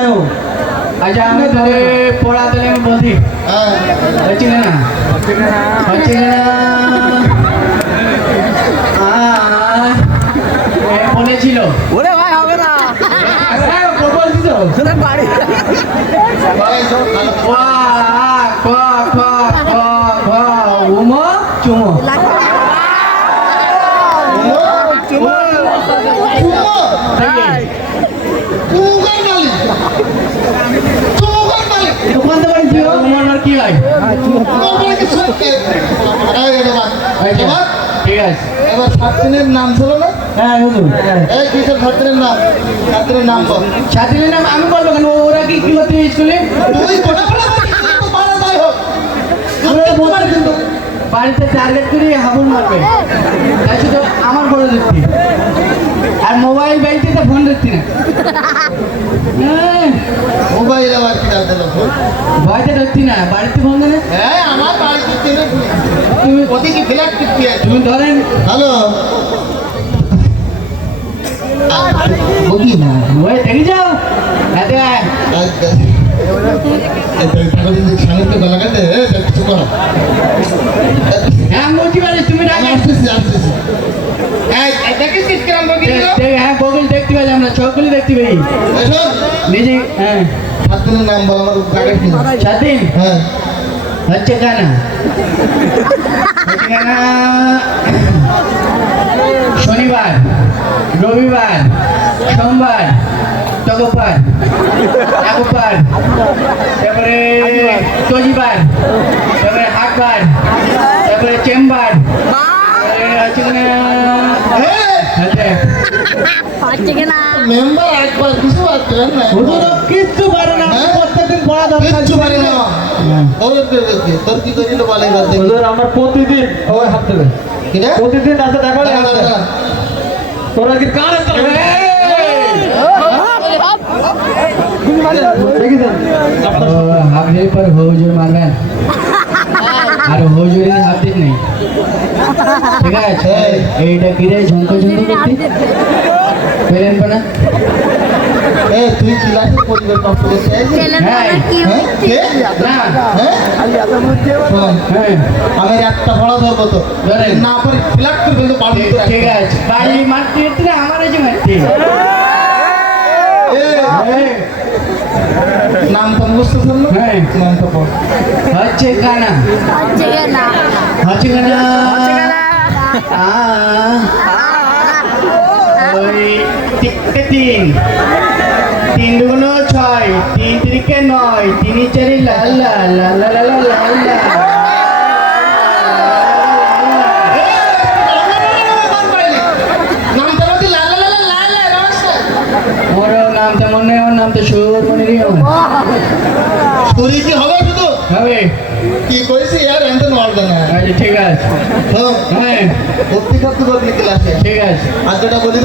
যাও। আচ্ছা আমি তাহলে পড়া তাহলে আমি বলছি হচ্ছে না হচ্ছে না বলেছিল ওরে ভাই হবে না বলছি তো বাড়ি উমো চুমো দোকান তো বাড়ি উমোর কি হয় ঠিক আছে এবার ছাত্রীর নাম ছিল না? হ্যাঁ হুজুর এই কিসের ছাত্রের নাম? ছাত্রের নাম বল। ছাত্রীর নাম আমি বলবো কেন ওরা কি কি করতে স্কুলে তুই কোটা কোটা পারা যাই হোক। বাড়িতে টার্গেট করে হাবুল মারবে তাই শুধু আমার বড় দেখছি আর মোবাইল বাড়িতে তো ফোন দেখছি না মোবাইল আবার কি ডালতে লাগবে? ভয়তে দেখছি না বাড়িতে ফোন দেয় না হ্যাঁ আমার বাড়িতে চেনে তুমি ওদিকে ফ্ল্যাট কিনতে আছে। তুমি ধরেন হ্যালো বুঝি না ওই দেখে যাও এতে সামনে গলা কাটে কিছু করো। হ্যাঁ বলছি পারি তুমি রাখো আসতেছি দেখিস কিরম বকি দিল? হ্যাঁ বগল দেখতে পাই আমরা চোখগুলি দেখতে পাই এসো নিজে হ্যাঁ ছাত্রের নাম বল আমার গাড়ি কিনে। স্বাধীন হ্যাঁ হচ্ছে কানা হচ্ছে কানা শনিবার রবিবার সোমবার তগপার একবার তারপরে তজিবার তারপরে হাটবার তারপরে চেম্বার হচ্ছে কানা মেম্বার একবার কিছু আছে না কিচ্ছু পারে না হ্যাঁ? প্রত্যেকদিন পড়া দরকার কিচ্ছু পারি না তোর কি করিল বলে এবার দেখি হুজুর আমার প্রতিদিন ওই হাত দেবে কি রে? প্রতিদিন রাতে দেখা দাঁড়া, দাঁড়া, দাঁড়া। তোরা কি কার একটা হাফ ডে পর হুজুর মারবেন আর হুজুরের হাফ দিন নেই ঠিক আছে এইটা কি রে ঝুমকো ঝুমকো করতি পেলেন না এ তুই ক্লাসে পরিবার কম করেছিস হ্যাঁ হ্যাঁ কে না হ্যাঁ শোন, হ্যাঁ আমি একটা বড় ধরবো তো ধরেন। না পারি ফ্ল্যাট করে কিন্তু পারবি তো ঠিক আছে বাড়ি মারতে যেতে না আমার আছে মারতে নাম তো বুঝতে পারলো হ্যাঁ। নাম তো পড় হচ্ছে কানা হচ্ছে কানা ওই তিনটে তিন তিন দুগুণ ছয় তিন তিরিকে নয় তিন চারি লাল লাল লাল লাল লাল লাল নাম তো বলছি লাল লাল লাল লাল রসে ওর নাম তো মনে হয় ওর নাম তো সুরমণি ছুরি কি হবে শুধু হবে কি কইছি यार এন্ড নড়বে না আচ্ছা ঠিক আছে হ্যাঁ হ্যাঁ ভর্তি করতে পারবি ক্লাসে ঠিক আছে আর যেটা বলি